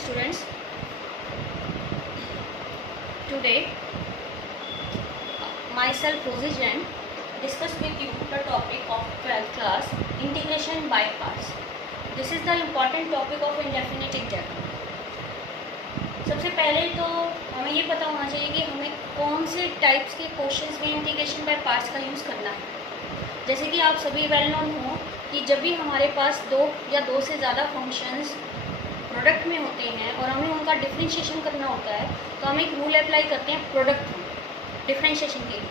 students. Today myself Rosie Jain discuss with you the topic of 12th class, integration by parts. This is the important topic of indefinite integral. सबसे पहले तो हमें ये पता होना चाहिए कि हमें कौन से टाइप्स के क्वेश्चंस में इंटीग्रेशन बाय पार्ट्स का यूज़ करना है। जैसे कि आप सभी वेल नोन हो कि जब भी हमारे पास दो या दो से ज़्यादा फंक्शंस प्रोडक्ट में होते हैं और हमें उनका डिफरेंशिएशन करना होता है तो हम एक रूल अप्लाई करते हैं प्रोडक्ट रूल डिफरेंशिएशन के लिए।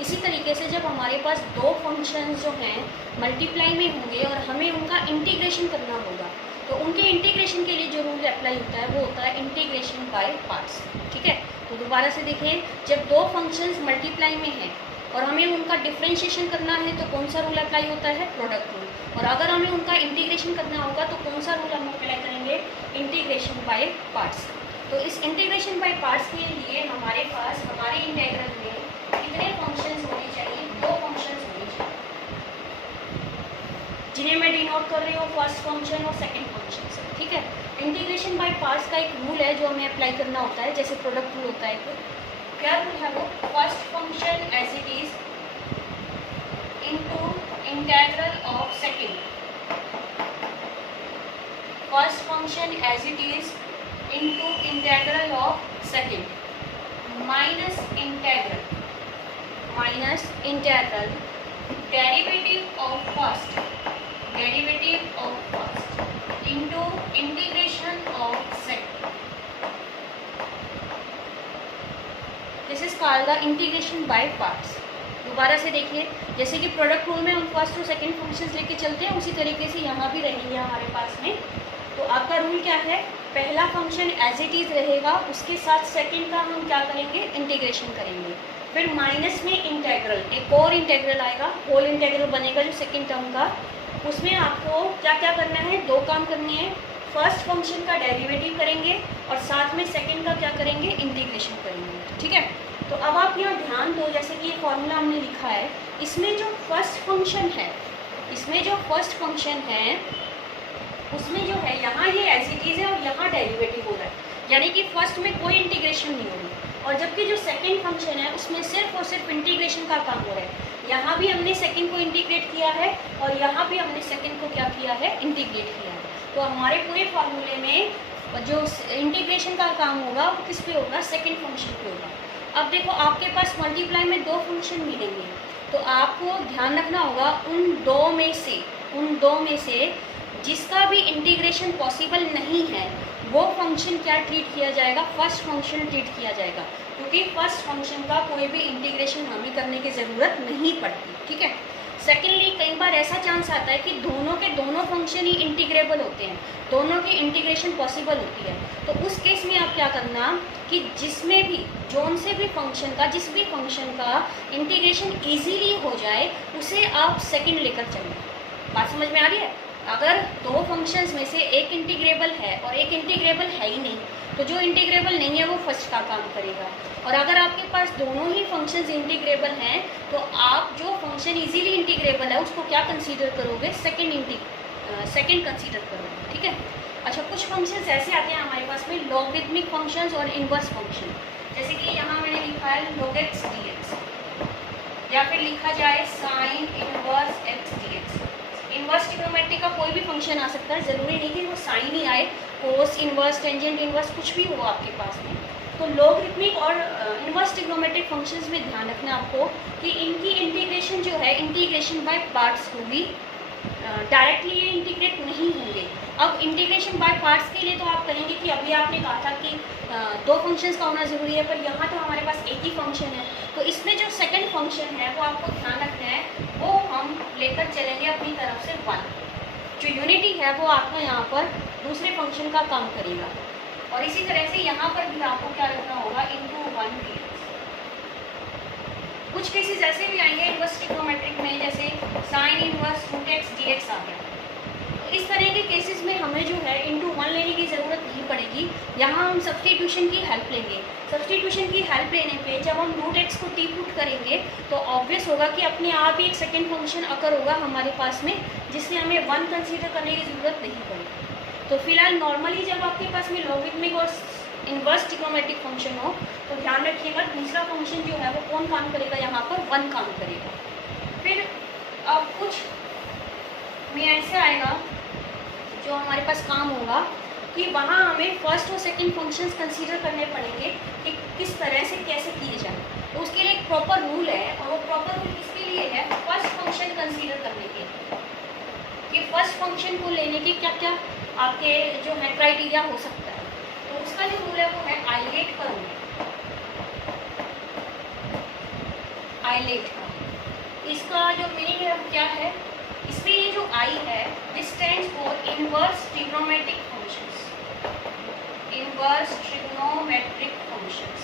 इसी तरीके से जब हमारे पास दो फंक्शंस जो हैं मल्टीप्लाई में होंगे और हमें उनका इंटीग्रेशन करना होगा तो उनके इंटीग्रेशन के लिए जो रूल अप्लाई होता है वो होता है इंटीग्रेशन बाय पार्ट्स। ठीक है, तो दोबारा से देखें, जब दो फंक्शंस मल्टीप्लाई में हैं और हमें उनका डिफरेंशिएशन करना है तो कौन सा रूल अप्लाई होता है? Product rule. और अगर हमें उनका इंटीग्रेशन करना होगा तो कौन सा रूल हम अप्लाई करेंगे? Integration by parts. तो इस इंटीग्रेशन बाय पार्ट्स के लिए हमारे पास हमारे इंटीग्रल में कितने फंक्शंस होने चाहिए? दो फंक्शंस होने चाहिए, जिन्हें मैं डिनोट कर रही हूँ फर्स्ट फंक्शन और सेकंड फंक्शन से। ठीक है, इंटीग्रेशन बाय पार्ट्स का एक रूल है जो हमें अप्लाई करना होता है, जैसे प्रोडक्ट रूल होता है। तो क्या रूल है वो? First function as it is into integral of second. First function as it is into integral of second minus integral derivative of first into integration of second. This is called the integration by parts. दोबारा से देखिए, जैसे कि product rule में हम first और second functions लेके चलते हैं, उसी तरीके से यहाँ भी रहेंगे हमारे पास में। तो आपका रूल क्या है? पहला फंक्शन एज इट इज रहेगा, उसके साथ सेकंड का हम क्या करेंगे? इंटीग्रेशन करेंगे। फिर माइनस में इंटीग्रल, एक और इंटीग्रल आएगा, होल इंटीग्रल बनेगा जो सेकंड टर्म का। उसमें आपको क्या क्या करना है? दो काम करने हैं। फर्स्ट फंक्शन का डेरिवेटिव करेंगे और साथ में सेकंड का क्या करेंगे? इंटीग्रेशन करेंगे। ठीक है, तो अब आप यहाँ ध्यान दो, जैसे कि ये फॉर्मूला हमने लिखा है, इसमें जो फर्स्ट फंक्शन है उसमें जो है यहाँ ये एज इट इज है और यहाँ डेरिवेटिव हो रहा है, यानी कि फर्स्ट में कोई इंटीग्रेशन नहीं होगी। और जबकि जो सेकंड फंक्शन है उसमें सिर्फ और सिर्फ इंटीग्रेशन का काम हो रहा है। यहाँ भी हमने सेकंड को इंटीग्रेट किया है और यहाँ भी हमने सेकंड को क्या किया है? इंटीग्रेट किया है। तो हमारे पूरे फॉर्मूले में जो इंटीग्रेशन का काम होगा वो किस पे होगा? सेकंड फंक्शन पे होगा। अब देखो, आपके पास मल्टीप्लाई में दो फंक्शन मिलेंगे तो आपको ध्यान रखना होगा उन दो में से जिसका भी इंटीग्रेशन पॉसिबल नहीं है वो फंक्शन क्या ट्रीट किया जाएगा? फर्स्ट फंक्शन ट्रीट किया जाएगा, क्योंकि फर्स्ट फंक्शन का कोई भी इंटीग्रेशन हमें करने की ज़रूरत नहीं पड़ती। ठीक है। सेकेंडली, कई बार ऐसा चांस आता है कि दोनों के दोनों फंक्शन ही इंटीग्रेबल होते हैं, दोनों की इंटीग्रेशन पॉसिबल होती है। तो उस केस में आप क्या करना कि जिसमें भी जिस भी फंक्शन का इंटीग्रेशन ईजीली हो जाए उसे आप सेकेंड लेकर चलें। बात समझ में आ रही है? अगर दो फंक्शंस में से एक इंटीग्रेबल है और एक इंटीग्रेबल है ही नहीं, तो जो इंटीग्रेबल नहीं है वो फर्स्ट का काम करेगा। और अगर आपके पास दोनों ही फंक्शंस इंटीग्रेबल हैं तो आप जो फंक्शन इजीली इंटीग्रेबल है उसको क्या कंसीडर करोगे? सेकंड कंसीडर करोगे। ठीक है। अच्छा, कुछ फंक्शंस ऐसे आते हैं हमारे पास में, लॉगरिथमिक फंक्शंस और इनवर्स फंक्शन। जैसे कि यहाँ मैंने लिखा है log x dx, या फिर लिखा जाए sine inverse x dx। Inverse trigonometry का कोई भी फंक्शन आ सकता है, ज़रूरी नहीं कि वो साइन ही आए, कोस इनवर्स, टेंजेंट इनवर्स, कुछ भी हो आपके पास में। तो लॉगरिथमिक और इनवर्स ट्रिग्नोमेट्रिक फंक्शंस में ध्यान रखना आपको कि इनकी इंटीग्रेशन जो है इंटीग्रेशन बाय पार्ट्स होगी, डायरेक्टली ये इंटीग्रेट नहीं होंगे। अब इंटीग्रेशन बाय पार्ट्स के लिए तो आप करेंगे कि अभी आपने कहा था कि दो फंक्शंस का होना ज़रूरी है, पर यहाँ तो हमारे पास एक ही फंक्शन है। तो इसमें जो सेकंड फंक्शन है वो आपको ध्यान रखना है, वो हम लेकर चलेंगे अपनी तरफ से 1। जो यूनिटी है वो आपका यहाँ पर दूसरे फंक्शन का काम करेगा। और इसी तरह से यहाँ पर भी आपको क्या रखना होगा? Into 1 dx। कुछ केसेस ऐसे भी आएंगे इनवर्स ट्रिग्नोमेट्रिक में, जैसे sine inverse root x dx आ गया। तो इस तरह के केसेस में हमें जो है इनटू 1 लेने की ज़रूरत नहीं पड़ेगी, यहाँ हम सब्स्टिट्यूशन की हेल्प लेंगे। सब्स्टिट्यूशन की हेल्प लेने पे जब हम रूट एक्स को टी पुट करेंगे तो ऑब्वियस होगा कि अपने आप ही एक सेकेंड फंक्शन अकर होगा हमारे पास में, जिससे हमें 1 कंसीडर करने की ज़रूरत नहीं पड़ेगी। तो फिलहाल नॉर्मली जब आपके पास में लॉगरिथमिक और इनवर्स ट्रिग्नोमेट्रिक फंक्शन हो तो ध्यान रखिएगा दूसरा फंक्शन जो है वो कौन काम करेगा, यहाँ पर 1 काम करेगा। फिर अब कुछ में ऐसा आएगा जो हमारे पास काम होगा कि वहाँ हमें फर्स्ट और सेकंड फंक्शंस कंसीडर करने पड़ेंगे कि किस तरह से कैसे किए जाए। तो उसके लिए एक प्रॉपर रूल है, और वो प्रॉपर रूल किसके लिए है, फर्स्ट फंक्शन कंसीडर करने के लिए कि फर्स्ट फंक्शन को लेने के क्या क्या आपके जो है क्राइटेरिया हो सकता है। तो उसका जो रूल है वो है आइलेट का रूल, आइलेट का। इसका जो मीनिंग है क्या है, इसमें ये जो आई है this stands for inverse trigonometric functions, inverse trigonometric functions,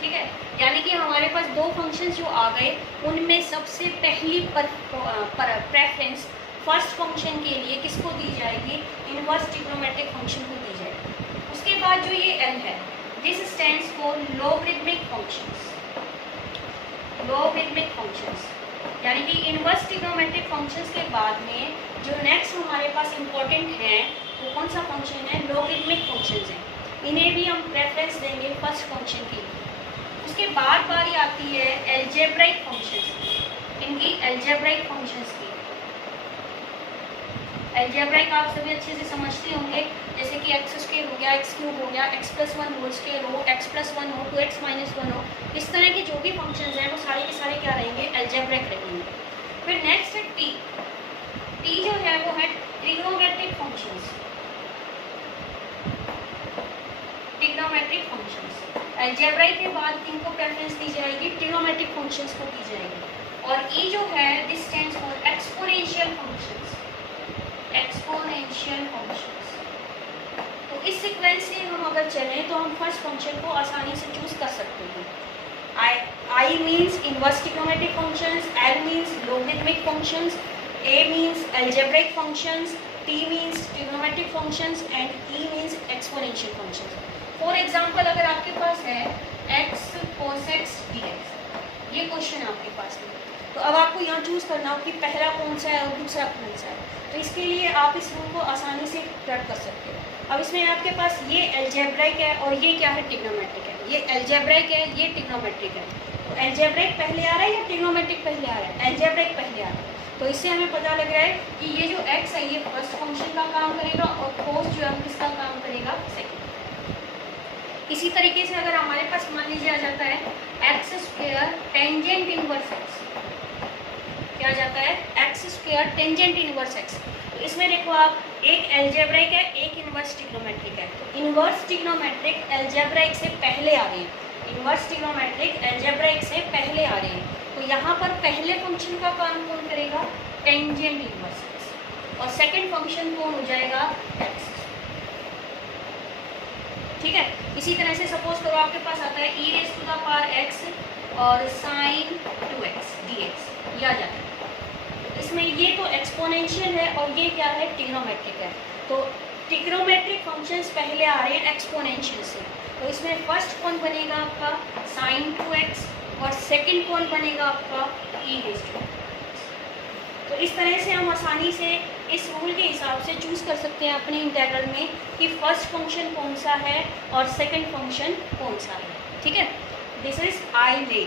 ठीक है। यानी कि हमारे पास दो फंक्शंस जो आ गए उनमें सबसे पहली प्रेफरेंस फर्स्ट फंक्शन के लिए किसको दी जाएगी, इनवर्स ट्रिग्नोमेट्रिक फंक्शन को दी जाएगी। उसके बाद जो ये एल है this stands for logarithmic functions, logarithmic functions. यानी कि इनवर्स ट्रिग्नोमेट्रिक फंक्शंस के बाद में जो नेक्स्ट हमारे पास इंपॉर्टेंट है वो कौन सा फंक्शन है, लॉगरिथमिक फंक्शंस हैं। इन्हें भी हम प्रेफरेंस देंगे फर्स्ट फंक्शन के लिए। उसके बाद बारी आती है एल्जेब्राइक फंक्शंस की, इनकी एल्जेब्राइक फंक्शंस की। एल्जेब्राइक आप सभी अच्छे से समझते होंगे, जैसे कि एक्स स्क्वायर हो गया, एक्स क्यूब हो गया, एक्स प्लस 1 होल स्क्वायर हो, एक्स प्लस 1 हो, 2x माइनस 1 हो, इस तरह के जो भी फंक्शंस हैं वो सारे के सारे क्या रहेंगे, एल्जेब्राइक रहेंगे। फिर नेक्स्ट है टी, टी जो है वो है trigonometric functions, trigonometric functions. Algebraic के बाद किनको प्रेफरेंस दी जाएगी, ट्रिग्नोमेट्रिक फंक्शंस को दी जाएगी। और ई जो है this stands for exponential functions, exponential functions. तो इस सीक्वेंस से हम अगर चलें तो हम फर्स्ट फंक्शन को आसानी से चूज कर सकते हैं। I means inverse trigonometric functions, L means logarithmic functions, A means algebraic functions, T means trigonometric functions and E means exponential functions. For example अगर आपके पास है एक्स cos x dx, ये क्वेश्चन है आपके पास में, तो अब आपको यहाँ चूज करना हो कि पहला कौन सा है और दूसरा कौन सा है। तो इसके लिए आप इस रूल को आसानी से प्रयोग कर सकते हो। अब इसमें आपके पास ये एल्जेब्राइक है और ये क्या है, ट्रिग्नोमेट्रिक है। ये एल्जेब्राइक है, ये ट्रिग्नोमेट्रिक है। तो एल्जेब्राइक पहले आ रहा है या ट्रिग्नोमेट्रिक पहले आ रहा है, एल्जेब्राइक पहले आ रहा है। तो इससे हमें पता लग रहा है कि ये जो x है ये फर्स्ट फंक्शन का काम करेगा और cos जो है किसका काम करेगा, सेकंड। इसी तरीके से अगर हमारे पास मान लीजिए आ जाता है x square tangent inverse x, क्या आ जाता है x square tangent inverse x. तो इसमें देखो आप, एक एल्जेब्राइक है, एक इनवर्स ट्रिग्नोमेट्रिक है। तो इनवर्स ट्रिग्नोमेट्रिक एल्जेब्राइक से पहले आ रहे हैं, इनवर्स ट्रिग्नोमेट्रिक एल्जेब्राइक से पहले आ रहे हैं। तो यहाँ पर पहले फंक्शन का काम कौन करेगा, टेंजेंट इनवर्स एक्स, और सेकंड फंक्शन कौन हो जाएगा, एक्स। ठीक है। इसी तरह से सपोज करो आपके पास आता है e raise to the power x और sin 2x dx, ये आ जाता है। इसमें ये तो एक्सपोनेंशियल है और ये क्या है, ट्रिग्नोमेट्रिक है। तो ट्रिग्नोमेट्रिक फंक्शंस पहले आ रहे हैं एक्सपोनेंशियल से। तो इसमें फर्स्ट कौन बनेगा आपका sin 2x और सेकंड कौन बनेगा आपका e रेज़ टू। तो इस तरह से हम आसानी से इस रूल के हिसाब से चूज़ कर सकते हैं अपने इंटीग्रल में कि फर्स्ट फंक्शन कौन सा है और सेकंड फंक्शन कौन सा है। ठीक है, दिस इज आइलेट।